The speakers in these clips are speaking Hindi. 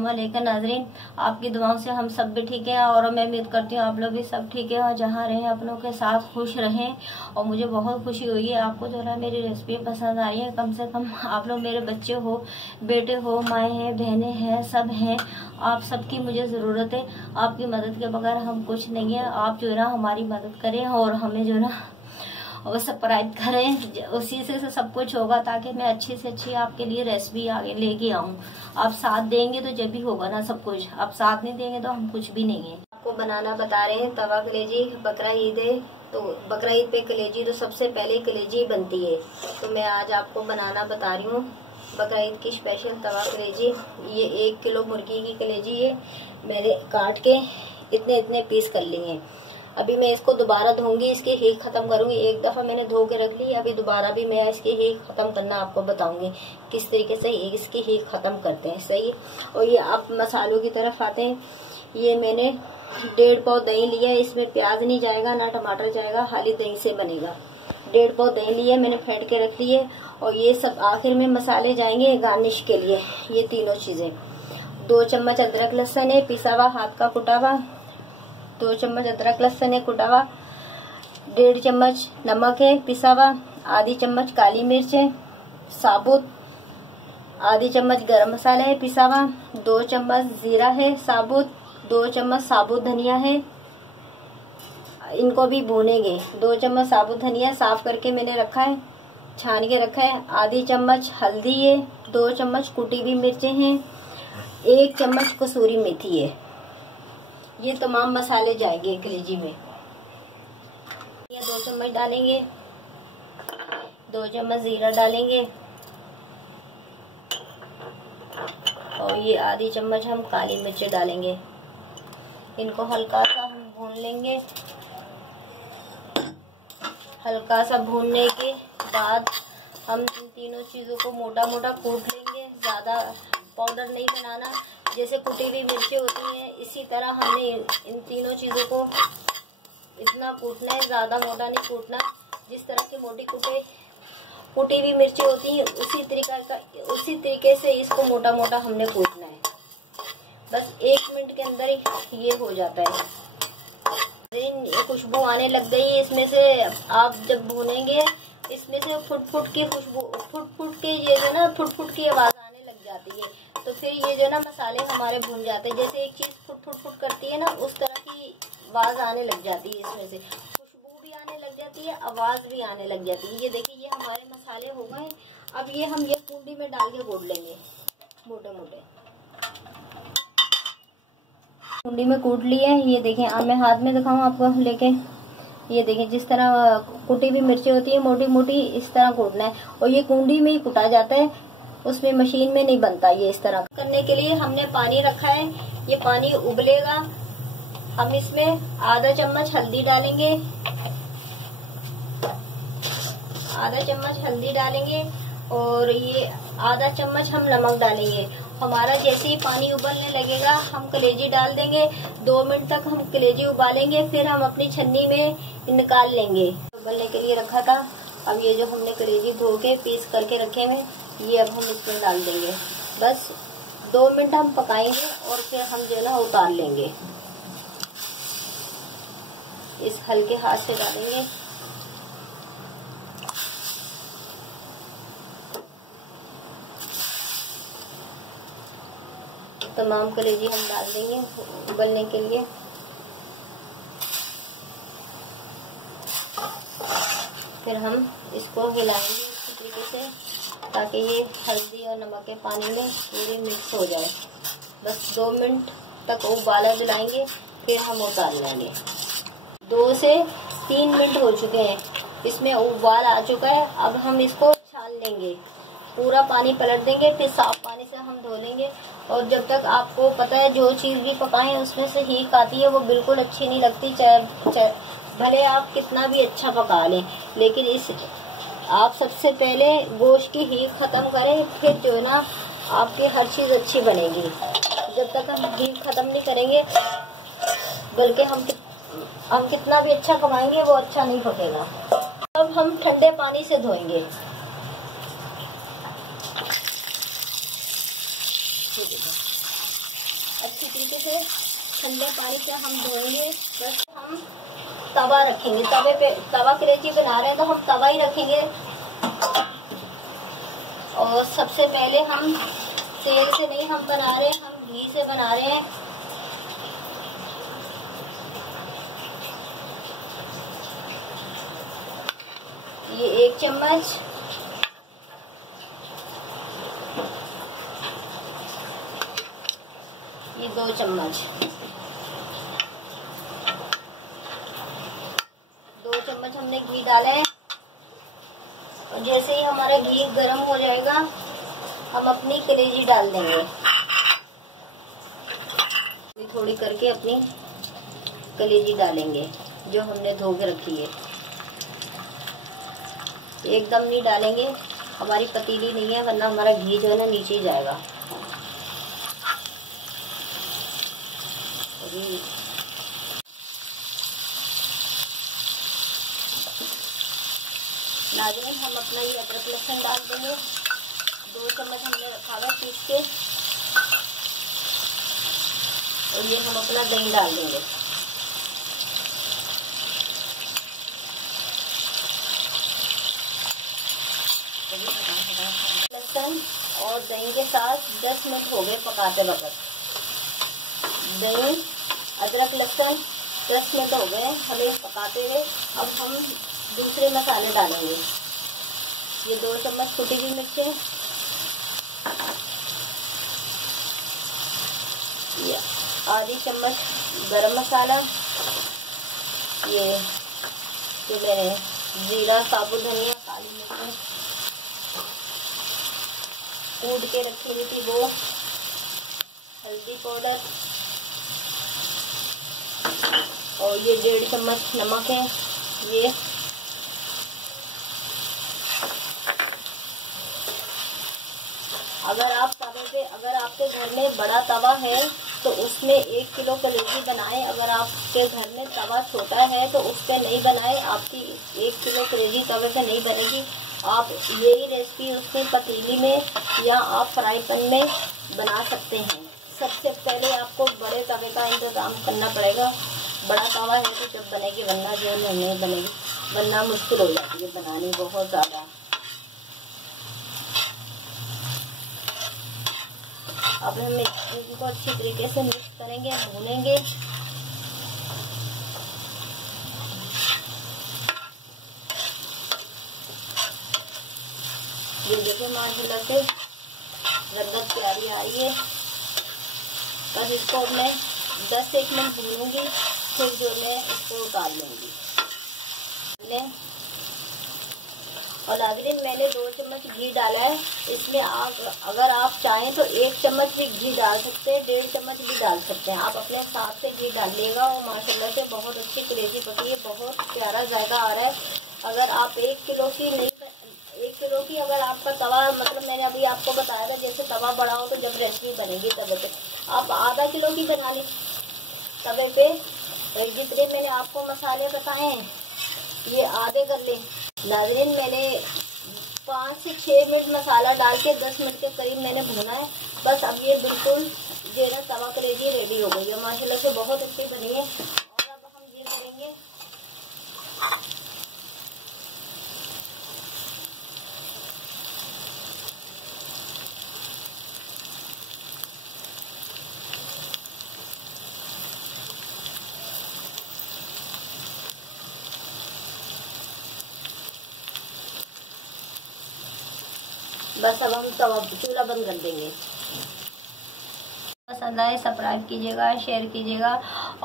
वालेकुम नाजरीन, आपकी दुआओं से हम सब भी ठीक हैं और मैं उम्मीद करती हूँ आप लोग भी सब ठीक है और जहाँ रहें अपनों के साथ खुश रहें। और मुझे बहुत खुशी हुई है आपको जो है मेरी रेसिपी पसंद आई है। कम से कम आप लोग मेरे बच्चे हो, बेटे हो, माएँ हैं, बहनें हैं, सब हैं। आप सबकी मुझे ज़रूरत है। आपकी मदद के बगैर हम कुछ नहीं है। आप जो है ना हमारी मदद करें और हमें जो है ना और सब्सक्राइब करें, उसी से सब कुछ होगा ताकि मैं अच्छी से अच्छी आपके लिए रेसिपी आगे लेके आऊँ। आप साथ देंगे तो जब भी होगा ना सब कुछ, आप साथ नहीं देंगे तो हम कुछ भी नहीं है। आपको बनाना बता रहे हैं तवा कलेजी। बकरा ईद है तो बकरा ईद पे कलेजी तो सबसे पहले कलेजी बनती है, तो मैं आज आपको बनाना बता रही हूँ बकरा ईद की स्पेशल तवा कलेजी। ये 1 किलो मुर्गी की कलेजी है, मैंने काट के इतने इतने पीस कर लिए हैं। अभी मैं इसको दोबारा धोऊंगी, इसकी हीट खत्म करूंगी। एक दफा मैंने धो के रख ली, अभी दोबारा भी मैं इसकी हीट खत्म करना आपको बताऊंगी किस तरीके से इसकी हीट खत्म करते हैं। सही। और ये आप मसालों की तरफ आते हैं। ये मैंने 1.5 पाव दही लिया है, इसमें प्याज नहीं जाएगा ना टमाटर जाएगा, खाली दही से बनेगा। 1.5 पाव दही लिया मैंने, फेंट के रख ली है। और ये सब आखिर में मसाले जाएंगे गार्निश के लिए। ये तीनों चीजें 2 चम्मच अदरक लहसुन है पिसा हुआ, हाथ का कुटा हुआ। 2 चम्मच अदरक लहसुन है कुटा हुआ। 1.5 चम्मच नमक है पिसा हुआ। आधी चम्मच काली मिर्च है साबुत। आधी चम्मच गरम मसाला है पिसा हुआ। 2 चम्मच जीरा है साबुत। 2 चम्मच साबुत धनिया है, इनको भी भूनेंगे। 2 चम्मच साबुत धनिया साफ करके मैंने रखा है, छान के रखा है। आधी चम्मच हल्दी है। 2 चम्मच कुटी हुई मिर्चें हैं। 1 चम्मच कसूरी मेथी है। ये तमाम मसाले जाएंगे कलेजी में। ये 2 चम्मच डालेंगे। 2 चम्मच जीरा डालेंगे और ये आधी चम्मच हम काली मिर्च डालेंगे। इनको हल्का सा हम भून लेंगे। हल्का सा भूनने के बाद हम इन तीनों चीजों को मोटा मोटा कूट लेंगे। ज्यादा पाउडर नहीं बनाना, जैसे कुटी हुई मिर्चें होती हैं इसी तरह हमने इन तीनों चीजों को इतना कूटना है, ज्यादा मोटा नहीं कूटना। जिस तरह की मोटी कुटी हुई मिर्चें होती हैं उसी तरीके से इसको मोटा मोटा हमने कूटना है। बस 1 मिनट के अंदर ही ये हो जाता है। खुशबू आने लग गई है इसमें से। आप जब भूनेंगे इसमें से फुट फुट की खुशबू, फुट के ये जो ना फुट की आवाज आने लग जाती है, तो फिर ये जो ना मसाले हमारे भून जाते हैं। जैसे एक चीज फुट करती है ना, उस तरह की आवाज आने लग जाती है। इसमें से खुशबू भी आने लग जाती है, आवाज भी आने लग जाती है। ये देखिए ये हमारे मसाले हो गए। अब ये हम ये कुंडी में डाल के कूट लेंगे मोटे मोटे। कुंडी में कूट लिए। ये देखें, अब मैं हाथ में दिखाऊं आपको लेके। ये देखें जिस तरह कुटी हुई मिर्चें होती है मोटी मोटी, इस तरह कूटना है। और ये कुंडी में ही कुटा जाता है, उसमें मशीन में नहीं बनता। ये इस तरह करने के लिए हमने पानी रखा है, ये पानी उबलेगा। हम इसमें आधा चम्मच हल्दी डालेंगे। आधा चम्मच हल्दी डालेंगे और ये आधा चम्मच हम नमक डालेंगे। हमारा जैसे ही पानी उबलने लगेगा हम कलेजी डाल देंगे। 2 मिनट तक हम कलेजी उबालेंगे, फिर हम अपनी छन्नी में निकाल लेंगे। उबलने के लिए रखा था। अब ये जो हमने कलेजी धो के पीस करके रखे हुए, ये अब हम इसमें डाल देंगे। बस 2 मिनट हम पकाएंगे और फिर हम जो है ना उतार लेंगे। इस हल्के हाथ से डालेंगे। तमाम कलेजी हम डाल देंगे उबलने के लिए। फिर हम इसको हिलाएंगे इसी तरीके से ताकि ये हल्दी और नमक के पानी में पूरी मिक्स हो जाए। बस 2 मिनट तक उबाला दिलाएंगे, फिर हम उतार लेंगे। 2 से 3 मिनट हो चुके हैं, इसमें उबाल आ चुका है। अब हम इसको छान लेंगे, पूरा पानी पलट देंगे, फिर साफ पानी से हम धो लेंगे। और जब तक आपको पता है जो चीज भी पकाएं उसमें से हीक आती है वो बिल्कुल अच्छी नहीं लगती। चाहे भले आप कितना भी अच्छा पका लें, लेकिन आप सबसे पहले गोश्त की हीक खत्म करें, फिर जो है ना आपकी हर चीज अच्छी बनेगी। जब तक हम हीक खत्म नहीं करेंगे, बल्कि हम कितना भी अच्छा कमाएंगे वो अच्छा नहीं पकेगा। अब हम ठंडे पानी से धोएंगे। तरीके से ठंडे पानी से हम धोएंगे। बस हम तवा रखेंगे, तवे पे, तवा कलेजी बना रहे हैं तो हम तवा ही रखेंगे। और सबसे पहले हम तेल से नहीं हम बना रहे हैं, हम घी से बना रहे हैं। ये 1 चम्मच, ये 2 चम्मच, 2 चम्मच हमने घी डाला है। और जैसे ही हमारा घी गर्म हो जाएगा हम अपनी कलेजी डाल देंगे। थोड़ी करके अपनी कलेजी डालेंगे जो हमने धो के रखी है। एकदम नहीं डालेंगे, हमारी पतीली नहीं है, वरना हमारा घी जो है ना नीचे ही जाएगा। नाज़रीन, हम अपना ये अदरक लहसुन डाल देंगे। 2 चम्मच हमने रखा हुआ पीस के। और ये हम अपना दही डाल देंगे। लहसुन और दही के साथ 10 मिनट हो गए पकाते वक्त। दही, अदरक, लहसुन 10 मिनट हो गए हमें पकाते हुए। अब हम दूसरे मसाले डालेंगे। ये 2 चम्मच कुटी हुई मिर्चें, ये आधी चम्मच गरम मसाला, ये मैंने जीरा, साबुत धनिया, काली मिर्च कूट के रखी हुई थी वो, हल्दी पाउडर, और ये 1.5 चम्मच नमक है। ये अगर आप तवे पे, अगर आपके घर में बड़ा तवा है तो उसमें 1 किलो कलेजी बनाएं। अगर आपके घर में तवा छोटा है तो उस पे नहीं बनाएं, आपकी 1 किलो कलेजी तवे पे नहीं बनेगी। आप यही रेसिपी उसमें पतीली में या आप फ्राई पैन में बना सकते हैं। सबसे पहले आपको बड़े तवे का इंतजाम करना पड़ेगा। बड़ा तवा है तो जब बनेगी, वरना जो नहीं बनेगी, वरना मुश्किल हो जाती है बनानी बहुत ज़्यादा। अब हम इनको अच्छी तरीके से मिक्स करेंगे, भूनेंगे। ये देखिए माशाल्लाह से रंगत प्यारी आ रही है। बस इसको मैं 10-1 मिनट भूनूंगी, फिर जो मैं इसको उतार लूंगी। और नाज़रीन, मैंने 2 चम्मच घी डाला है। इसमें आप, अगर आप चाहें तो 1 चम्मच भी घी डाल सकते हैं, 1.5 चम्मच भी डाल सकते हैं। आप अपने हिसाब से घी डालिएगा। और माशाल्लाह से बहुत अच्छी कलेजी पकी है, बहुत प्यारा जायका आ रहा है। अगर आप 1 किलो की नहीं, 1 किलो की अगर आपका तवा, मतलब मैंने अभी आपको बताया था जैसे तवा बड़ा हो तो जब रेसिपी बनेगी तवे पे, आप आधा किलो की बना ली तवे पे। एक जितने मैंने आपको मसाले बताए हैं ये आधे कर लें। नाज़रीन, मैंने 5 से 6 मिनट मसाला डाल के 10 मिनट के करीब मैंने भुना है। बस अब ये बिल्कुल जो है ना तवा कलेजी रेडी हो गई है, माशाल्लाह से बहुत अच्छी बनी है। और अब हम ये करेंगे, बस अब हम तवा चूल्हा बंद कर देंगे। पसंद आए सब्सक्राइब कीजिएगा, शेयर कीजिएगा।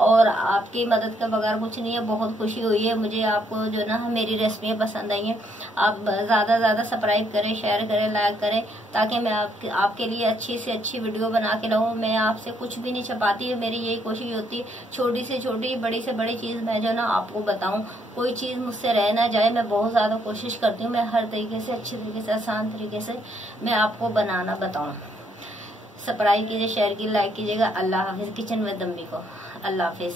और आपकी मदद के बगैर कुछ नहीं है। बहुत खुशी हुई है मुझे, आपको जो ना मेरी रेसिपियाँ पसंद आई हैं। आप ज़्यादा से ज़्यादा सब्सक्राइब करें, शेयर करें, लाइक करें, ताकि मैं आपके लिए अच्छी से अच्छी वीडियो बना के लाऊँ। मैं आपसे कुछ भी नहीं छुपाती है, मेरी यही कोशिश होती है छोटी से छोटी, बड़ी से बड़ी चीज़ मैं जो ना आपको बताऊँ। कोई चीज़ मुझसे रह ना जाए, मैं बहुत ज़्यादा कोशिश करती हूँ। मैं हर तरीके से, अच्छी तरीके से, आसान तरीके से मैं आपको बनाना बताऊँ। सब्सक्राइब कीजिए, शेयर कीजिए, लाइक कीजिएगा। अल्लाह हाफिज़। किचन में दम्बी को अल्लाह हाफिज़।